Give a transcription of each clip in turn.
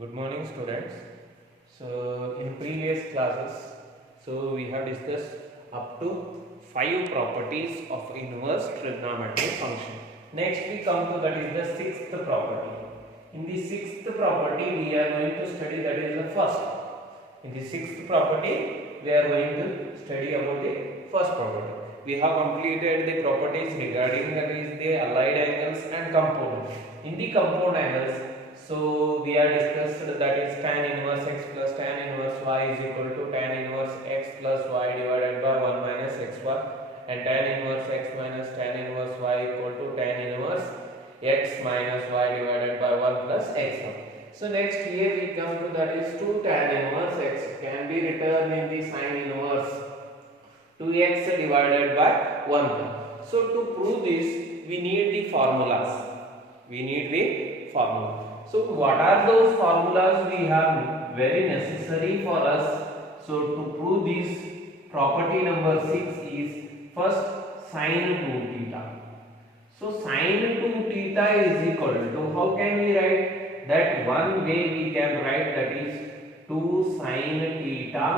Good morning, students. So in previous classes, we have discussed up to 5 properties of inverse trigonometric function. Next we come to that is the sixth property. In the sixth property we are going to study that is the first. In the sixth property we are going to study about the first property. We have completed the properties regarding that is the allied angles and compound. In the compound angles, so we are discussed that is tan inverse x plus tan inverse y is equal to tan inverse x plus y divided by 1 minus x1, and tan inverse x minus tan inverse y equal to tan inverse x minus y divided by 1 plus x1. So next here we come to that is 2 tan inverse x can be written in the sin inverse 2x divided by 1. So to prove this we need the formulas. We need the formula. So what are those formulas we have very necessary for us? So to prove this property number 6 is first sin 2 theta. So sin 2 theta is equal to, how can we write that? One way we can write that is 2 sin theta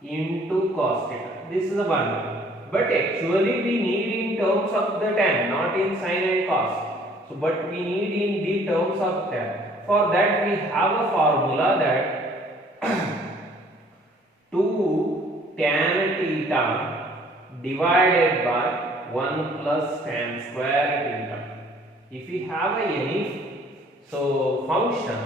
into cos theta. This is the one way. But actually we need in terms of the tan, not in sin and cos. So, but we need in the terms of tan. For that we have a formula that 2 tan theta divided by 1 plus tan square theta. If we have any function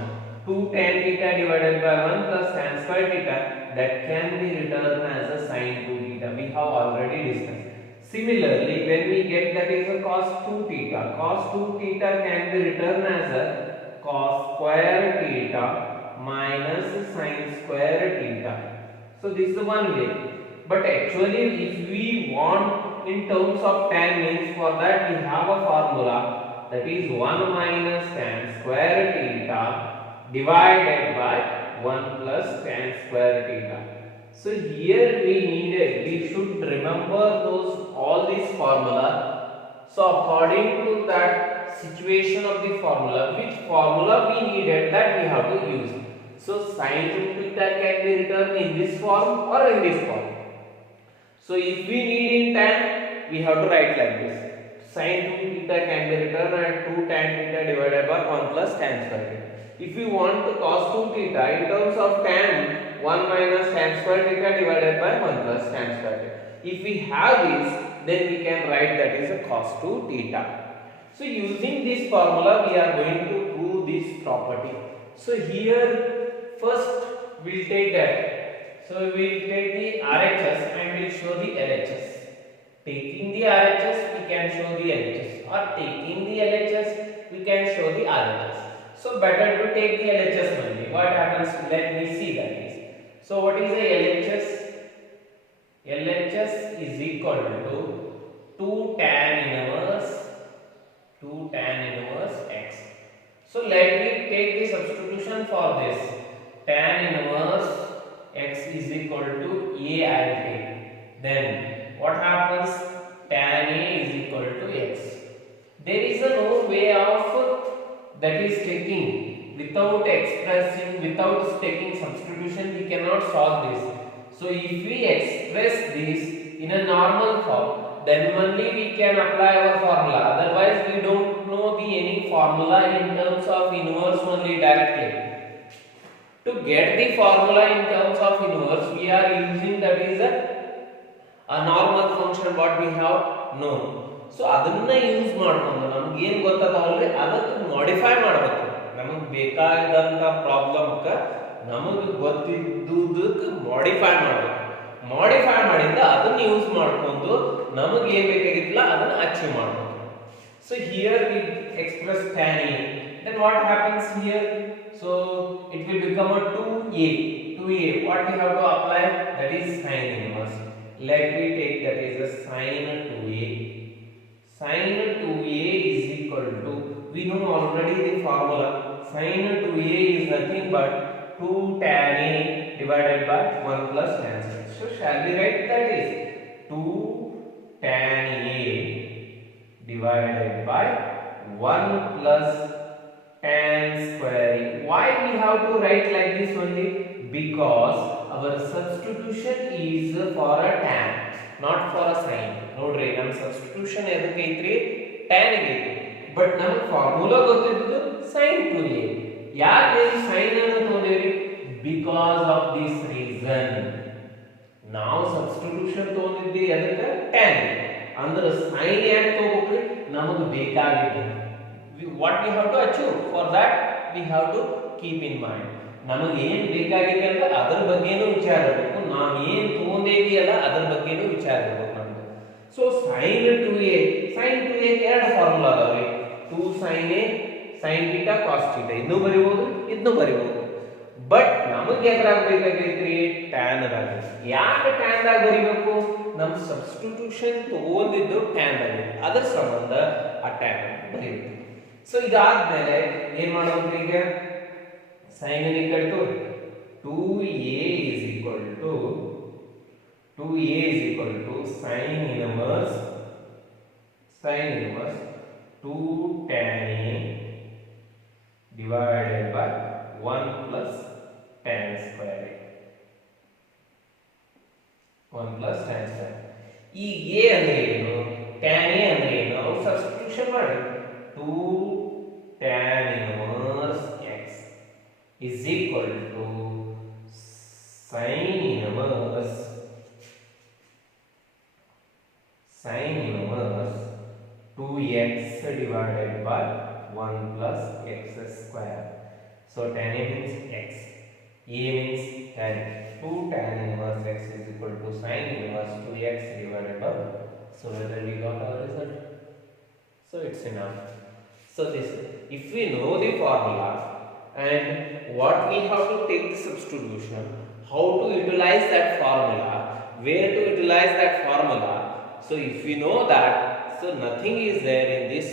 2 tan theta divided by 1 plus tan square theta, that can be written as a sin 2 theta. We have already discussed. Similarly, when we get that is a cos 2 theta can be written as a cos square theta minus sin square theta. So this is one way. But actually if we want in terms of tan, means for that we have a formula that is 1 minus tan square theta divided by 1 plus tan square theta. So here we should remember all these formula. So according to that situation of the formula, which formula we needed, that we have to use. So sin 2 theta can be written in this form or in this form. So if we need in tan, we have to write like this. Sin 2 theta can be written as 2 tan theta divided by 1 plus tan square theta. If we want to cos 2 theta in terms of tan, 1 minus tan square theta divided by 1 plus tan square theta. If we have this, then we can write that is a cos 2 theta. So using this formula we are going to prove this property. So here first we will take that. So we will take the RHS and we will show the LHS. Taking the RHS we can show the LHS, or taking the LHS we can show the RHS. So better to take the LHS only. What happens? Let me see that is. So what is the LHS? LHS is equal to 2 tan inverse x. So let me take the substitution for this. Tan inverse x is equal to A I will take. Then what happens? Tan A is equal to x. There is no way of that is taking without taking substitution, we cannot solve this. So if we express this in a normal form, then only we can apply our formula. Otherwise we don't know any formula in terms of inverse only directly. To get the formula in terms of inverse, we are using that is a normal function what we have known. So ಅದನ್ನ use ಮಾಡ್ಕೊಂಡು ನಮಗೆ ಏನು ಗೊತ್ತಾದವಲ್ರಿ ಅದಕ್ಕೆ modify ಮಾಡಬೇಕು. ನಮಗೆ ಬೇಕಾದಂತ ಪ್ರಾಬ್ಲಮ್ಗೆ ನಮಗೆ ಗೊತ್ತಿದ್ದುದಕ್ಕೆ modify ಮಾಡಬೇಕು. ಮಾಡಿಫೈ ಮಾಡಿಂದ ಅದನ್ನ ಯೂಸ್ ಮಾಡ್ಕೊಂಡು ನಮಗೆ ಏನು ಬೇಕಾಗಿತ್ತಲ್ಲ ಅದನ್ನ ಅಚೀವ್ ಮಾಡಬೇಕು. So here we express tan A. Then what happens here? So it will become a 2A. What we have to apply? That is sin inverse. Let me take that is a sin 2A. Sin 2A is equal to, we know already the formula. Sin 2A is nothing but 2 tan A divided by 1 plus tan square. So shall we write that is 2 tan A divided by 1 plus tan square. Why we have to write like this only? Because our substitution is for a tan, not for a sin. ನೋಡ್ರಿ ನಮ್ಮ substitution ಎದಕ್ಕೆ ಐತ್ರಿ? tan ಗೆ ಐತಿ. But ನಮಗೆ formula ಗೊತ್ತಿದ್ದು sin 2a. ಯಾಕೆ sin ಅನ್ನು ತಗೊಂಡಿರಿ? Because of this reason. ನಾವು substitution ತಗೊಂಡಿದ್ದಿ ಎದಕ್ಕೆ? tan. ಅಂದ್ರೆ sin ಯಾಕೆ ತಗೋಬೇಕ್ರಿ? ನಮಗೆ ಬೇಕಾಗಿತ್ತು. What we have to achieve? For that we have to keep in mind. ನಮಗೆ ಏನು ಬೇಕಾಗಿದೆ ಅಂದ್ರೆ ಅದರ ಬಗ್ಗೆನೂ ವಿಚಾರ ಇರಬೇಕು. ನಾವು ಏನು ತಗೊಂಡೇವಿ ಅಲ್ಲ ಅದರ ಬಗ್ಗೆನೂ ವಿಚಾರ ಇರಬೇಕು ನಮ್ಗೆ. ಸೊ sin 2a ಎರಡು ಫಾರ್ಮುಲಾ ಅದಾವ್ರಿ. 2 sin a sin theta cos theta ಇದನ್ನು ಬರಿಬಹುದು, ಇದನ್ನು ಬರಿಬಹುದು. ಬಟ್ ನಮಗೆ ಎದ್ರಾಗ ಬೇಕಾಗೈತ್ರಿ? tan ದಾಗ. ಯಾಕೆ tan ದಾಗ ಬರಿಬೇಕು? ನಮ್ಮ ಸಬ್ಸ್ಟಿಟ್ಯೂಷನ್ ತಗೊಂಡಿದ್ದು tan ದಾಗ. ಅದರ ಸಂಬಂಧ ಆ tan ಬರಿಬೇಕು. ಸೊ ಇದಾದ್ಮೇಲೆ ಏನ್ ಮಾಡೋದು ಈಗ? sin n equal to 2a is equal to sin inverse 2 tan a divided by 1 plus tan square a. 1 plus tan square. ಈಗ a ಅಂದ್ರೆ ಏನು? tan a ಅಂದ್ರೆ ಏನು? ನಾವು ಸಬ್ಸ್ಟಿಟ್ಯೂಷನ್ ಮಾಡಿ 2 tan inverse x is equal to sin inverse 2x divided by 1 plus x square. So tan a means x, a means tan. 2 tan inverse x is equal to sin inverse 2x divided by 1. So whether we got our result? So it's enough. So this, if we know the formula and what we have to take the substitution, how to utilize that formula, where to utilize that formula. So if we know that, so nothing is there in this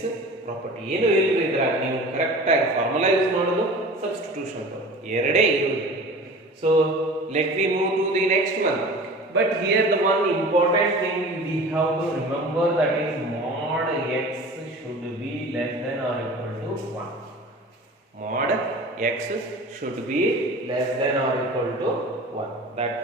property. ಏನು ಇಲ್ಲರಿ ಇದ್ರಾಗ ನೀವು correct ಆಗಿ formula use ಮಾಡೋದು, substitution ಎರಡೇ ಇರೋದು. So let me move to the next one. But here the one important thing we have to remember, that is mod x should be less than or equal to 1. Mod x should be less than or equal to 1. That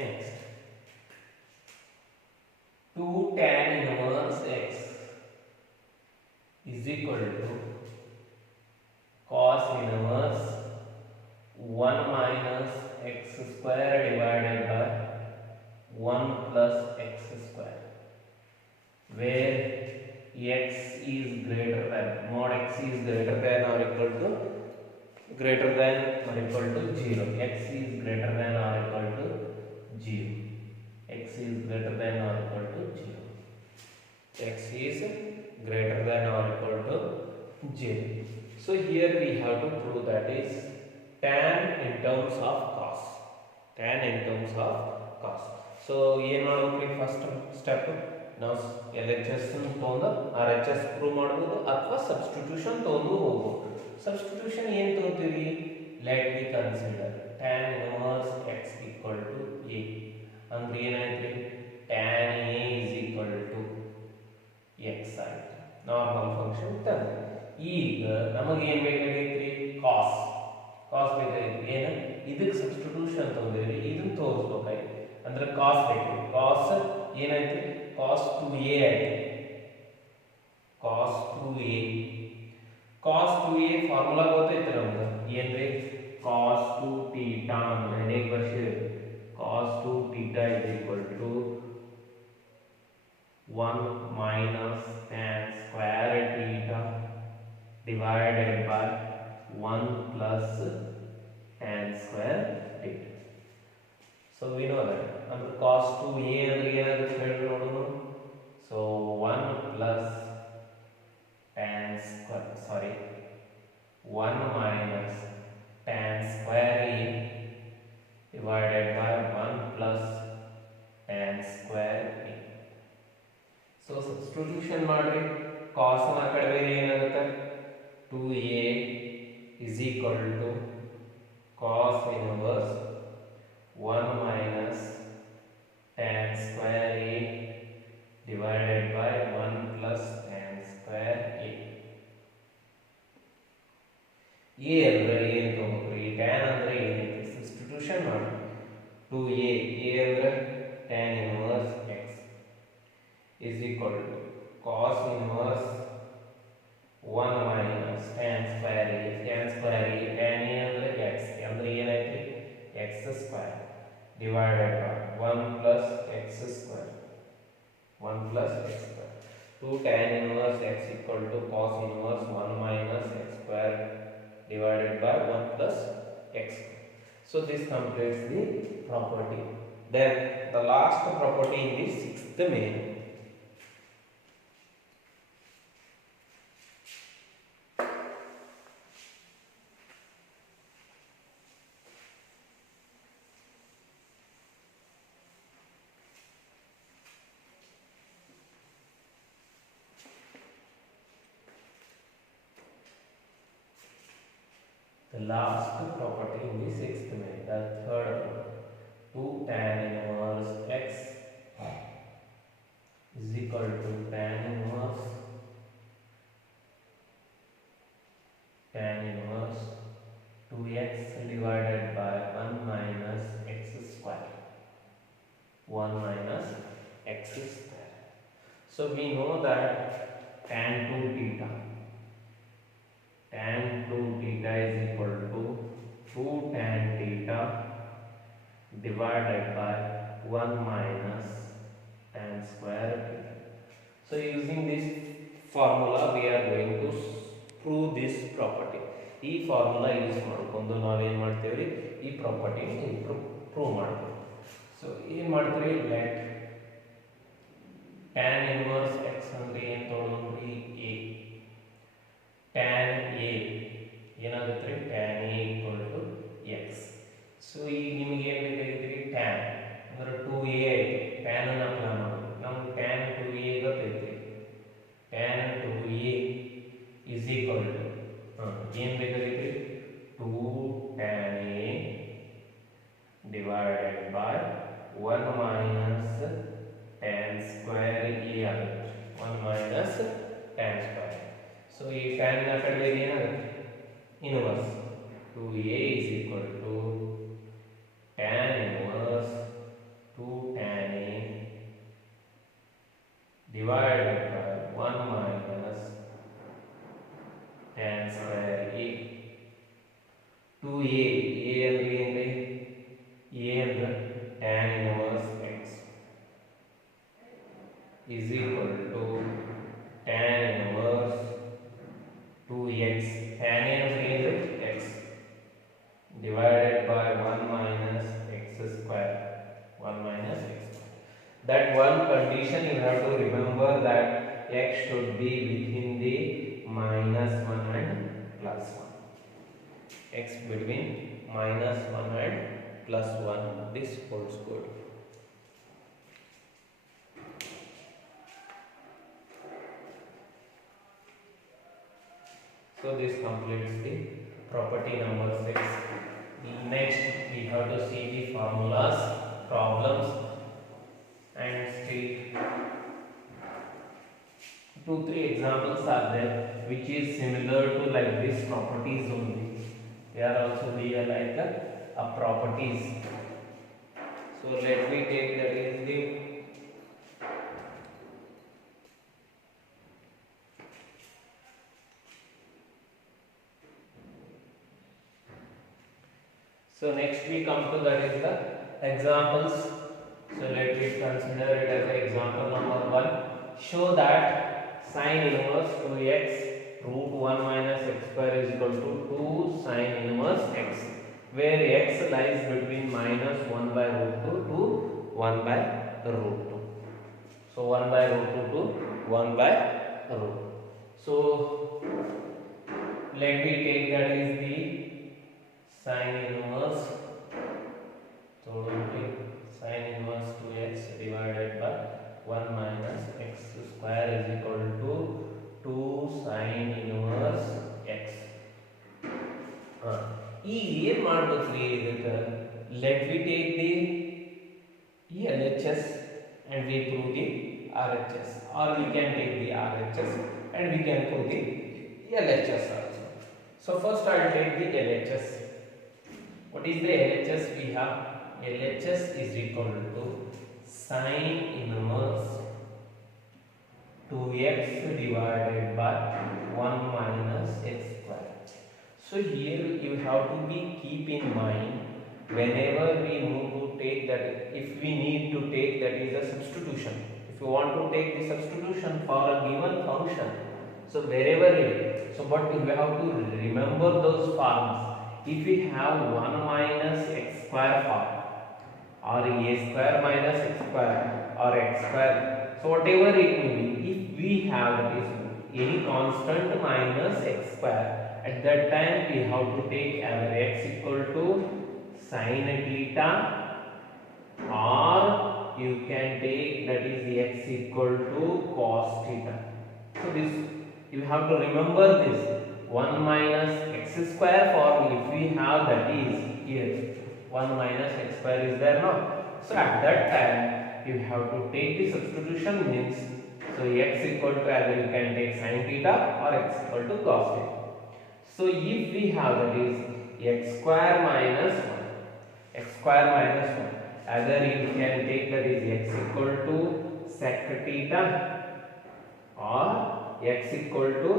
next 2 tan inverse x is equal to cos inverse 1 minus x square divided by 1 plus x square, where x is greater than, mod x is greater than or equal to 0. X is greater than or equal to 0. X is greater than or equal to 0. X is greater than or equal to 0. So here we have to prove, that is tan in terms of cos. Tan in terms of cos. So ಏನು ಮಾಡಬೇಕು? First step ನಾವು LHS ತಗೊಂಡು RHS prove ಮಾಡಬಹುದು, ಅಥವಾ substitution ತಗೊಂಡು ಹೋಗಬಹುದು. Substitution ಏನು ತಗೋತೀವಿ? Let we consider tan inverse x equal to a. ಅಂದ್ರೆ ಏನಾಯ್ತು? tan a is equal to x ಆಯ್ತು. ನಾರ್ಮಲ್ ಫಂಕ್ಷನ್ ತಂದೆ. ಈಗ ನಮಗೆ ಏನು ಬೇಕಾಗೈತ್ರಿ? cos ಬೇಕಾಗಿತ್ತು. ಏನು? ಇದಕ್ಕೆ ಸಬ್ಸ್ಟಿಟ್ಯೂಷನ್ ತಗೊಂಡಿದ್ರಿ, ಇದನ್ನ ತೋರಿಸ್ಬೇಕಾಯ್ತು. ಅಂದ್ರೆ cos ಬೇಕು. cos ಏನಾಯ್ತು? cos 2a ಆಯ್ತು. cos 2a ಫಾರ್ಮುಲಾ ಗೊತ್ತೈತೆ ನಮ್ಗೆ. ಏನ್ರಿ? cos 2 theta ಹೇಗೆ ಬರ್ಸಿದ್ರಿ? cos 2 theta is equal to 1 minus tan square theta divided by 1 plus tan square So we know that under cos 2a ಅಂದ್ರೆ ಏನಾಗುತ್ತೆ ಹೇಳಿ ನೋಡೋಣ. So 1 plus tan square, sorry, 1 minus tan square a divided by 1 plus tan square a. So substitution ಮಾಡ್ರಿ, cos ನ ಕಡೆ ಬೇರೆ ಏನಾಗುತ್ತೆ 2a is equal to cos inverse 1 minus tan square a divided by 1 plus tan square a. a ಅಂದ್ರೆ ಏನು ತಗೋರಿ, tan ಅಂದ್ರೆ ಏನಂತೆ ಸಬ್ಸ್ಟಿಟ್ಯೂಷನ್ ಮಾಡಿ 2a ಅಂದ್ರೆ tan inverse x is equal to cos inverse 1 minus tan square a, tan square a, tan a ಅಂದ್ರೆ x ಅಂದ್ರೆ ಏನಾಯ್ತು x square divided by 1 plus x square, 1 plus x square. 2 tan inverse x equal to cos inverse 1 minus x square divided by 1 plus x square. So this completes the property. Then the last property in this sixth main. The last property in the sixth main, the third one, 2 tan inverse x is equal to tan inverse 2x divided by 1 minus x square, 1 minus x square. So we know that tan 2 theta is equal to 2 tan theta divided by 1 minus tan square theta. So using this formula we are going to prove this property. ಈ formula use ಮಾಡ್ಕೊಂಡು ನಾವು ಏನು ಮಾಡ್ತೀವಿ, ಈ ಪ್ರಾಪರ್ಟಿನ prove ಮಾಡ್ತೀವಿ. So ಏನು ಮಾಡ್ತೀವಿ, let tan inverse x ಅಂದ್ರೆ ಏನು ತಗೊಳ್ಳೋಣ್ರಿ, a tan a ಏನಾಗುತ್ತೆ tan a equal to x. So ಈಗ ನಿಮಗೆ ಏನು ಬೇಕಾಗಿದ್ರಿ, tan ಅಂದ್ರೆ 2a ಐತಿ, tan ಅನ್ನು ಅಪ್ಲೈ ಮಾಡೋದು. ನಮ್ಗೆ tan 2a ಗೊತ್ತೈತಿ, tan 2a is equal to ಏನು ಬೇಕಾಗಿದ್ರಿ 2 tan a divided by 1 minus tan square a ಆಗುತ್ತೆ, 1 minus tan square. ಸೊ ಈ tan ನ ಕಡೆ ಏನಾಗುತ್ತೆ inverse 2a is equal to tan inverse 2 tan a divided by 1 minus tan square a. 2a ಅಂದ್ರೆ ಏನ್ರಿ, a ಅಂದ್ರೆ tan inverse x is equal to tan inverse 2x, tan a ಅಂದ್ರೆ ಏನ್ರಿ x divided by 1 minus x square, 1 minus x square. That one condition you have to remember, that x should be within the minus 1 and plus 1. X between minus 1 and plus 1. This holds good. So this completes the property number 6. Next we have to see the formulas, problems, and see 2-3 examples are there which is similar to like this properties only. They are also there like a properties. So let me take that is the so next we come to that is the examples. So let me consider it as example number 1. Show that sin inverse 2x root 1 minus x square is equal to 2 sin inverse x, where x lies between minus 1 by root 2 1 by root 2. So 1 by root 2 to 1 by root. So let me take that is the sine inverse. So sine inverse 2x divided by 1 minus x square is equal to 2 sine inverse x. ಈಗ ಏನು ಮಾಡಬೇಕ್ರಿ ಇದಕ್ಕೆ? Let me take the LHS and we prove the RHS, or we can take the RHS and we can prove the LHS also. So first I will take the LHS. What is the LHS? We have LHS is equal to sine inverse 2x divided by 1 minus x square. So here you have to keep in mind, whenever we move to take that, if we need to take that is a substitution. If you want to take the substitution for a given function, so wherever it, so but you have to remember those forms. If we have 1 minus x square form, or a square minus x square, or x square, so whatever it may be, if we have this any constant minus x square, at that time we have to take either x equal to sine theta, or you can take that is x equal to cos theta. So this you have to remember this 1 minus x square form. If we have that is here 1 minus x square is there now. So at that time you have to take the substitution, means so x equal to either you can take sine theta or x equal to cos theta. So if we have that is x square minus 1, x square minus 1, either you can take that is x equal to sec theta or x equal to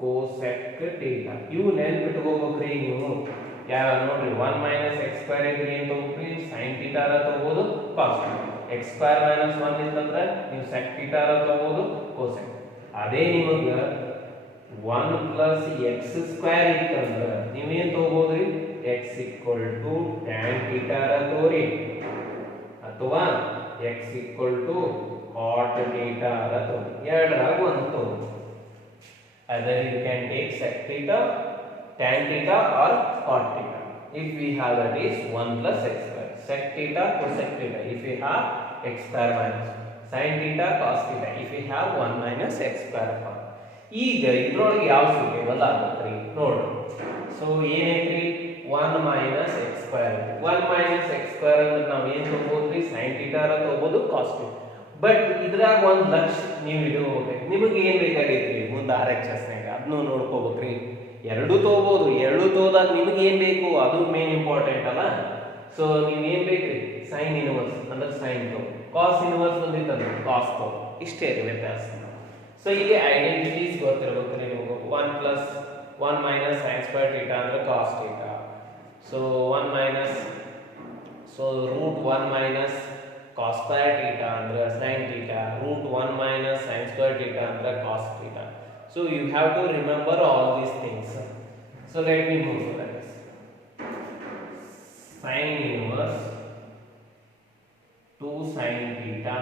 cosec theta. You ನೆನಪಿಟ್ಟುಕೋಬೇಕ್ರಿ ನೀವು ಯಾವ ನೋಡ್ರಿ 1 minus x square ಇದ್ರೆ ಏನು ತಗೋಬೇಕ್ರಿ, sin theta ರ ತಗೋಬಹುದು, cos theta. x square minus 1 ಇತ್ತಂದ್ರೆ ನೀವು sec theta ರ ತಗೋಬಹುದು, cosec. ಅದೇ ನಿಮಗೆ 1 plus x square ಇತ್ತಂದ್ರೆ ನೀವು ಏನು ತಗೋಬಹುದ್ರಿ, x equal to tan theta ರ ತಗೋರಿ, ಅಥವಾ x equal to cot theta ರ ತಗೋರಿ. ಎರಡರಾಗ ಒಂದು ತಗೋರಿ. Either you can take sec theta, tan theta or cot theta. If we have that is 1 plus x square, sec theta cosec theta. If we have x square minus sin theta cos theta. If we have 1 minus x square form. ಈಗ ಇದ್ರೊಳಗೆ ಯಾವ suitable ಆಗುತ್ತೆ ನೋಡ್ರಿ. So ಏನೈತ್ರಿ 1 minus x square. 1 minus x square ಅಂದ್ರೆ ನಾವು ಏನು ತಗೋಬೋದ್ರಿ, sin theta ರ ತಗೋಬಹುದು, cos theta. ಬಟ್ ಇದ್ರಾಗ ಒಂದು ಲಕ್ಷ ನೀವು ಇಡಬೇಕು, ನಿಮಗೆ ಏನು ಬೇಕಾಗೈತ್ರಿ ಮುಂದೆ RHS ನಾಗ ಅದನ್ನು ನೋಡ್ಕೋಬೇಕ್ರಿ. ಎರಡು ತಗೋಬಹುದು, ಎರಡು ತಗೋದಾಗ ನಿಮಗೆ ಏನು ಬೇಕು ಅದು ಮೇನ್ ಇಂಪಾರ್ಟೆಂಟ್ ಅಲ್ಲ. ಸೊ ನೀವು ಏನು ಬೇಕ್ರಿ, ಸೈನ್ ಇನ್ವರ್ಸ್ ಅಂದ್ರೆ ಸೈನ್ ತಗೋ, ಕಾಸ್ ಇನ್ವರ್ಸ್ ಬಂದಿತ್ತಂದ್ರೆ ಕಾಸ್ ತಗೋ, ಇಷ್ಟೇ ವ್ಯತ್ಯಾಸ. ಸೊ ಇಲ್ಲಿ ಐಡೆಂಟಿಟೀಸ್ ಗೊತ್ತಿರಬೇಕ್ರಿ ನಿಮಗೆ. 1 plus 1 minus sin square theta ಅಂದ್ರೆ cos theta. So 1 minus, so root 1 minus cos square theta ಅಂದ್ರೆ sin theta, root 1 minus sin square theta ಅಂದ್ರೆ cos theta. So you have to remember all these things. So let me move to this. Sin inverse 2 sin theta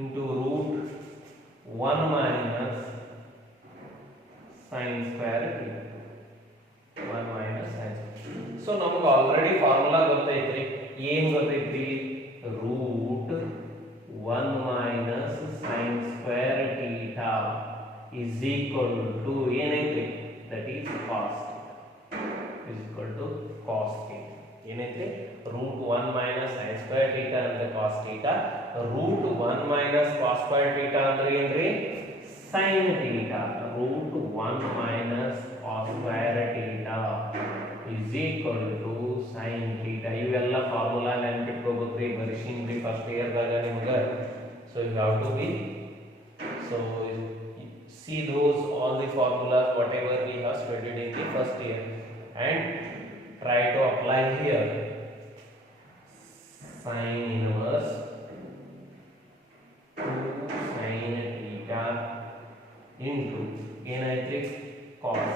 into root 1 minus sin square theta. 1 minus sin. So ನಮಗೆ already formula ಗೊತ್ತೈತ್ರಿ. ಏನು ಗೊತ್ತೈತ್ರಿ, root 1 minus sin square theta is equal to ಏನೈತ್ರಿ, that is cos theta is equal to cos theta. ಏನೈತ್ರಿ, root 1 minus sin square theta ಅಂದ್ರೆ cos theta, root 1 minus cos square theta ಅಂದ್ರೆ ಏನ್ರಿ, sin theta. root 1 minus cos square theta is equal to sin theta. ಇವೆಲ್ಲ formula ನೆನಪಿಟ್ಕೋಬೇಕ್ರಿ, ಬರಿಸಿನ್ರಿ first year ದಾಗ ನಿಮಗೆ. So you have to be, so see those all the formulas whatever we have studied in the first year and try to apply here. Sin inverse 2 sin theta into ಏನಾಯ್ತು cos.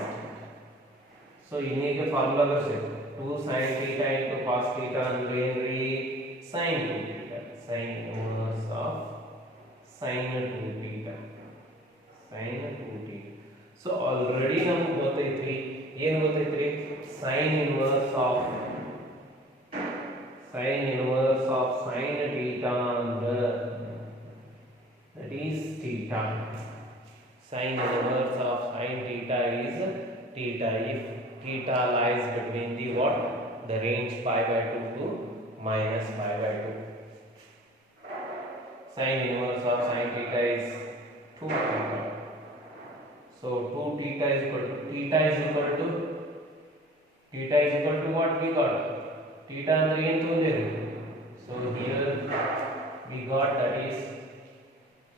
So ಇನ್ನೀಗ formula ಬರ್ಸಿ 2 sin theta into cos theta ಅಂದ್ರೆ ಏನ್ರಿ, sin 2 theta, sin inverse of sin 2 theta, sin 2 theta. So already ನಮಗೆ ಗೊತ್ತೈತ್ರಿ ಏನು ಗೊತ್ತೈತ್ರಿ sin inverse of sin theta ಅಂದ್ರೆ that is theta. Sin inverse of sin theta is theta if theta lies between the what? The range pi by 2 to minus pi by 2. Sin inverse of sin theta is 2 theta. So 2 theta is equal to what we got? Theta ಅಂದ್ರೆ ಏನು ತಗೊಂಡಿರಿ? So here we got that is,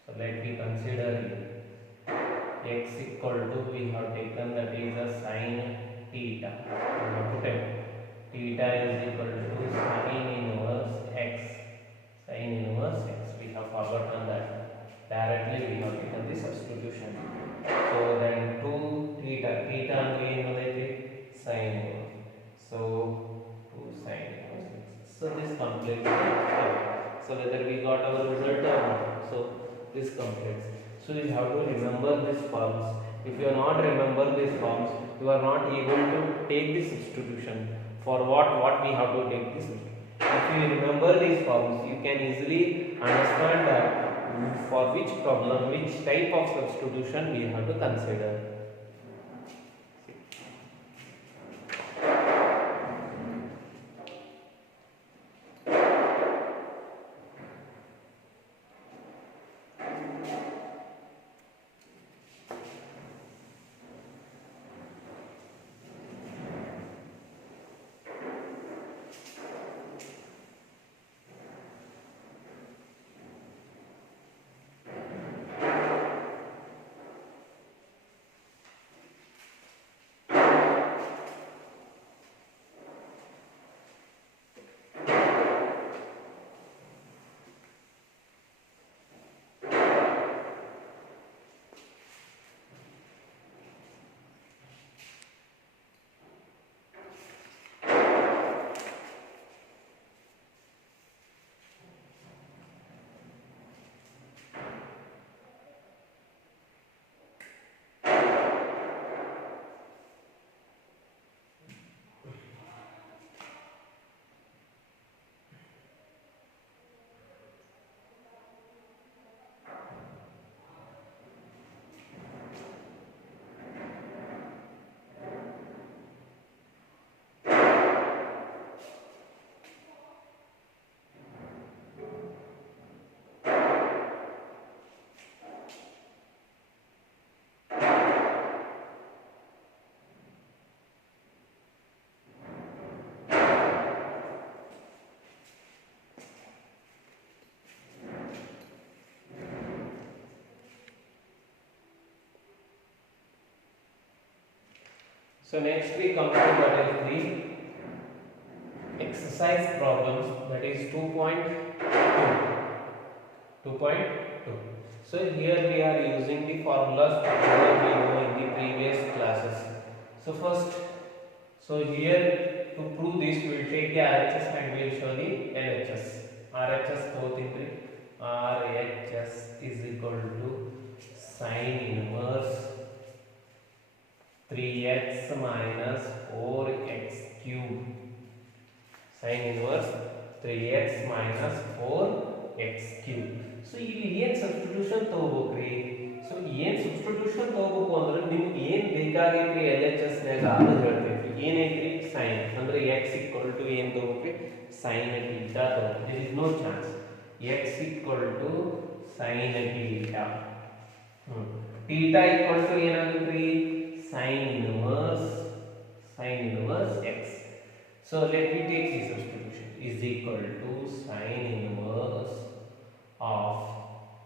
so let me consider x equal to, we have taken that is a sin theta. We have put it. Theta is equal to sin inverse x. Sin inverse x. We have forgotten that. Directly we have taken the substitution. So then 2 theta. Theta and sin inverse. So 2 sin inverse x. So this completes it. So whether we got our result or not. So this completes. So you have to remember these forms. If you are not remember these forms, you are not able to take the substitution. For what we have to take this. If you remember these forms, you can easily understand that for which problem, which type of substitution we have to consider. So next we come to that is the exercise problems, that is 2.2. So here we are using the formulas that we know in the previous classes. So first, so here to prove this we will take the RHS and we will show the LHS. RHS RHS is equal to sin inverse 3x minus 4x cube. Sin inverse 3x minus 4x cube. So ಇಲ್ಲಿ ಏನು substitution ತಗೋಬೇಕ್ರಿ? So ಏನು substitution ತಗೋಬೇಕು ಅಂದ್ರೆ ನಿಮಗೆ ಏನು ಬೇಕಾಗೈತ್ರಿ LHS ನಾಗ ಅದು ಹೇಳ್ತೈತಿ. ಏನೈತ್ರಿ? sin ಅಂದ್ರೆ x equal to ಏನು ತಗೋಬೇಕ್ರಿ? sin theta ತಗೋಬೇಕು. There is no chance. x equal to sin theta. Theta equal to ಏನಾಗುತ್ತ್ರಿ? sin inverse x. So let me take the substitution. Is equal to sin inverse of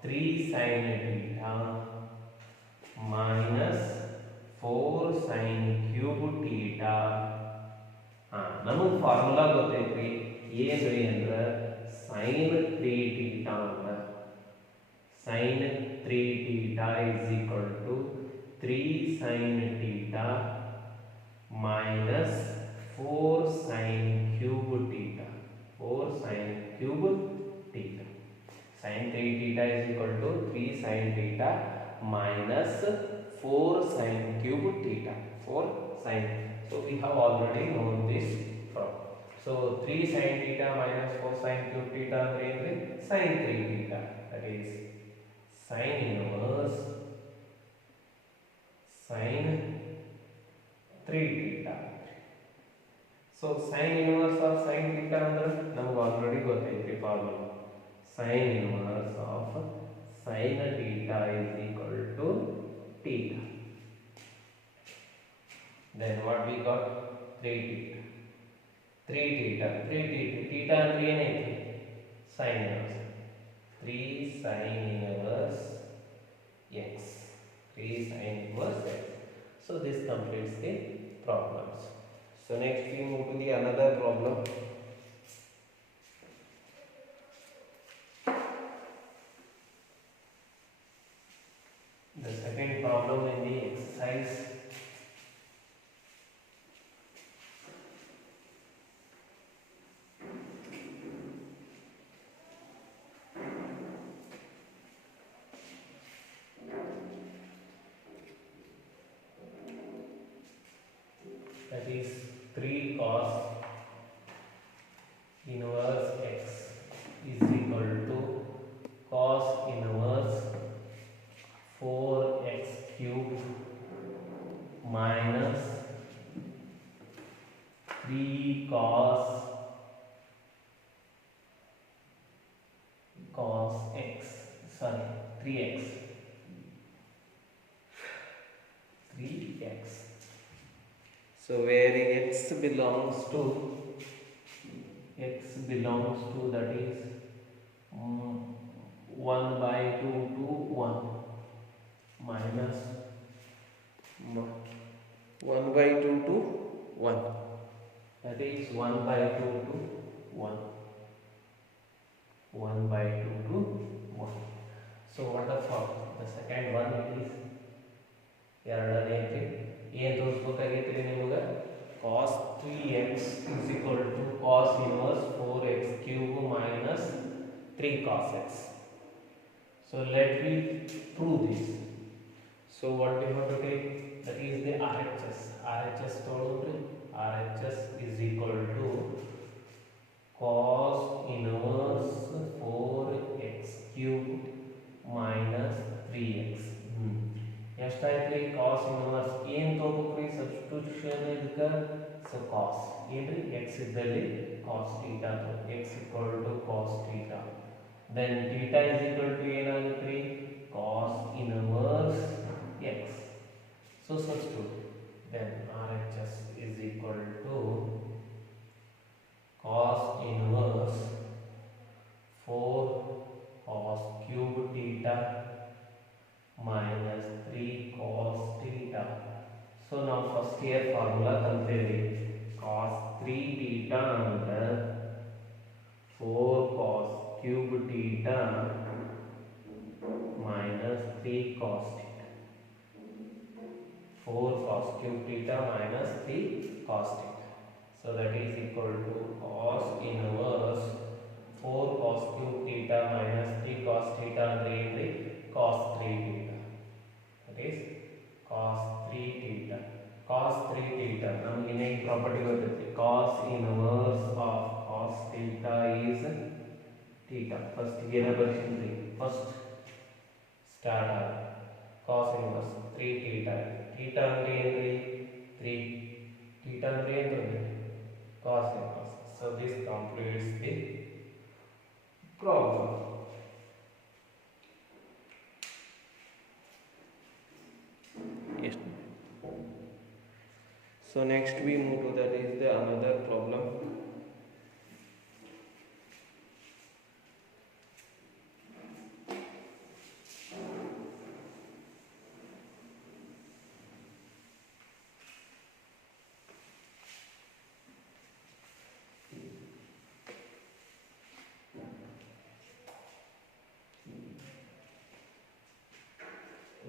3 sin theta minus 4 sin cube theta. ನಮಗೆ formula ಗೊತ್ತೈತ್ರಿ ಏನ್ರಿ ಅಂದ್ರೆ sin 3 theta ಅಂದ್ರೆ sin 3 theta is equal to 3 sin theta minus 4 sin cube theta. 4 sin cube sin theta minus 4 sin cube theta. 4 sin. So we have already known this from. So 3 sin theta minus 4 sin cube theta ಅಂದ್ರೆ sin 3 theta. That is sin inverse sin 3 theta. So sin inverse of sin theta ಅಂದ್ರೆ ನಮಗೆ already ಗೊತ್ತೈತಿ formula. Sin inverse of sin theta is equal to theta. Then what we got? 3 theta. 3 theta. 3 theta. Theta ಅಂದ್ರೆ ಏನೈತಿ? Sin inverse. 3 sin inverse x. 3 sin inverse x. So this completes the problems. So next we move to the another problem. The second problem in the exercise. That is 3 cos inverse x is equal to cos inverse 4x cubed minus 3 cos x, sorry, 3x. So where x belongs to that is 1 by 2 to 1 minus 1 by 2 to 1, that is 1 by 2 to 1, 1 by 2 to 1. So what the fuck? The second one it is ಎರಡನೇ ಐತಿ. ಏನು ತೋರಿಸ್ಬೇಕಾಗೈತ್ರಿ ನಿಮಗೆ? cos 3x is equal to cos inverse 4x cube minus 3 cos x. So let me prove this. So what we have to take? That is the RHS. RHS ತಗೊಳ್ರಿ. RHS is equal to cos inverse 4x cube minus 3x. ಎಷ್ಟಾಯ್ತು ರೀ? Cos inverse ಏನು ತಗೋಬೇಕ್ರಿ? Substitution ಇದಕ್ಕೆ. So cos ಏನ್ರಿ? X ಇದ್ದಲ್ಲಿ cos theta. X equal to cos theta. Then theta is equal to ಏನಾಗುತ್ತೆ ರೀ? Cos inverse x. So substitute. Then R H S is equal to cos inverse 4 cos cube theta minus 3 cos theta. So now first year formula kaltevi. Cos 3 theta under 4 cos cube theta minus 3 cos theta. 4 cos cube theta minus 3 cos theta. So that is equal to cos inverse 4 cos cube theta minus 3 cos theta ಅಂದ್ರೆ cos 3 theta. That is cos 3 theta. Cos 3 theta ನಮಗೆ ಇನ್ನೇ property ಗೊತ್ತೈತಿ. cos inverse of cos theta is theta. First ಏನ ಬರ್ತೀನಿ? First start ಆಗ cos inverse 3 theta. theta ಅಂದ್ರೆ ಏನ್ರಿ? 3 theta ಅಂದ್ರೆ ಏನ್ರಿ? cos inverse. So this completes the problem. So next we move to that is the another problem.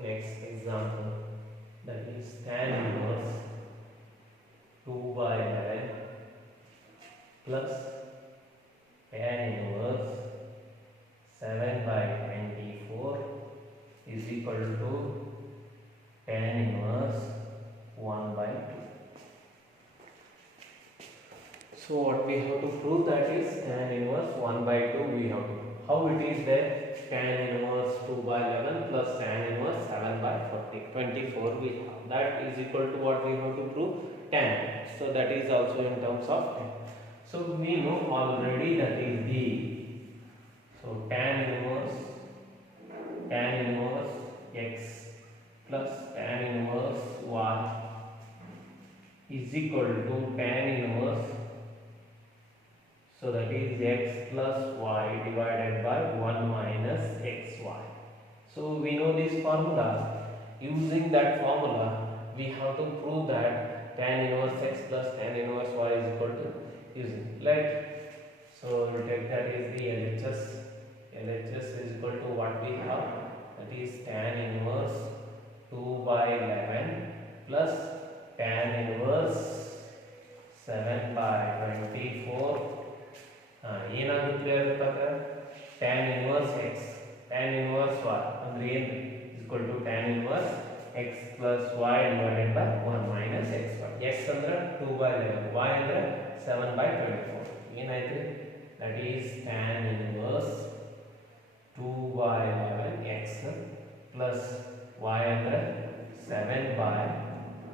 Next example, that is tan inverse 2 by n plus tan inverse 7 by 24 is equal to tan inverse 1 by 2. So what we have to prove, that is tan inverse 1 by 2 we have to. How it is there? Tan inverse 2 by 11 plus tan inverse 7 by 24 we have. That is equal to what we have to prove? Tan. So that is also in terms of tan. So we know already that is B. So tan inverse x plus tan inverse y is equal to tan inverse, so that is x plus y divided by 1 minus xy. So we know this formula. Using that formula we have to prove that tan inverse x plus tan inverse y is equal to, using, let, so we take that is the LHS. LHS is equal to what we have, that is tan inverse 2 by 11 plus tan inverse 7 by 24. ಏನಾಗುತ್ತೆ ಅಂತಂದ್ರೆ tan inverse x tan inverse y ಅಂದ್ರೆ ಏನು equal to tan inverse x plus y divided by 1 minus xy. x ಅಂದ್ರೆ 2 by 11, y ಅಂದ್ರೆ 7 by 24. ಏನಾಯ್ತು? that is tan inverse 2 by 11 x plus y ಅಂದ್ರೆ 7 by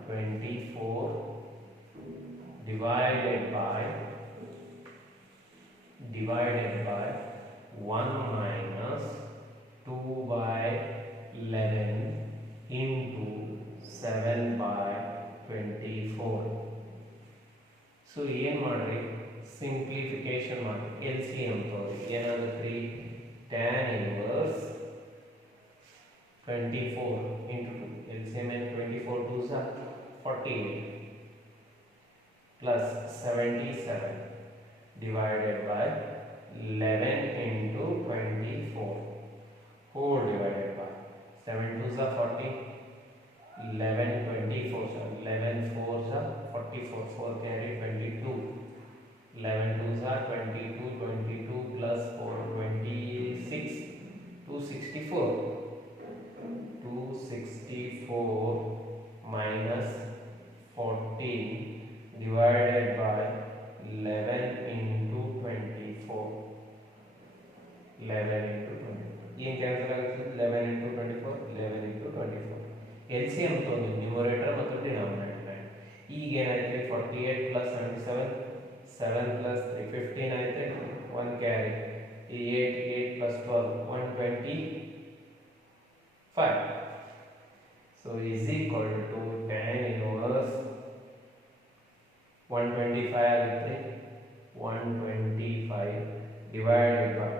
24 divided by 1 minus 2 by 11 into 7 by 24. So ಏನು ಮಾಡ್ರಿ, simplification ಮಾಡಿ LCM ತಗೊಳ್ಳಿ. ಏನಾಗುತ್ತೆ? tan inverse 24 into 2. LCM and 24 2s are 48 plus 77 divided by 11 into 24 whole divided by 7 2s are 40, 11 24 so 11 4s are 44, 4 carry 22, 11 2s are 22, 22 plus 4 26, 264 minus 14 divided by 11 into 24, 11 into 24 ಏನು cancel ಆಗುತ್ತೆ? 11 into 24 11 into 24. LCM ತಗೊಂಡು numerator ಮತ್ತು denominator. ಈಗ ಏನಾಯ್ತು? 48 plus 77 7 plus 3 15 ಆಯ್ತು, 1 carry 8 plus 12 125. So is equal to tan inverse 125 ಆಗುತ್ತೆ, 125 divided by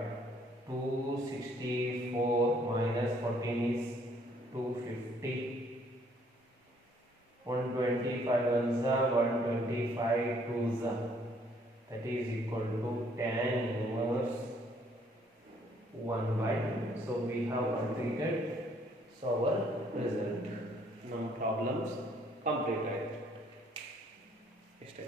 264 minus 14 is 250, 125 ones are 125 twos are, that is equal to tan inverse 1 by 2. So we have completed. So our result, ನಮ್ಮ problems complete ಆಯಿತು. ಇಷ್ಟೇ.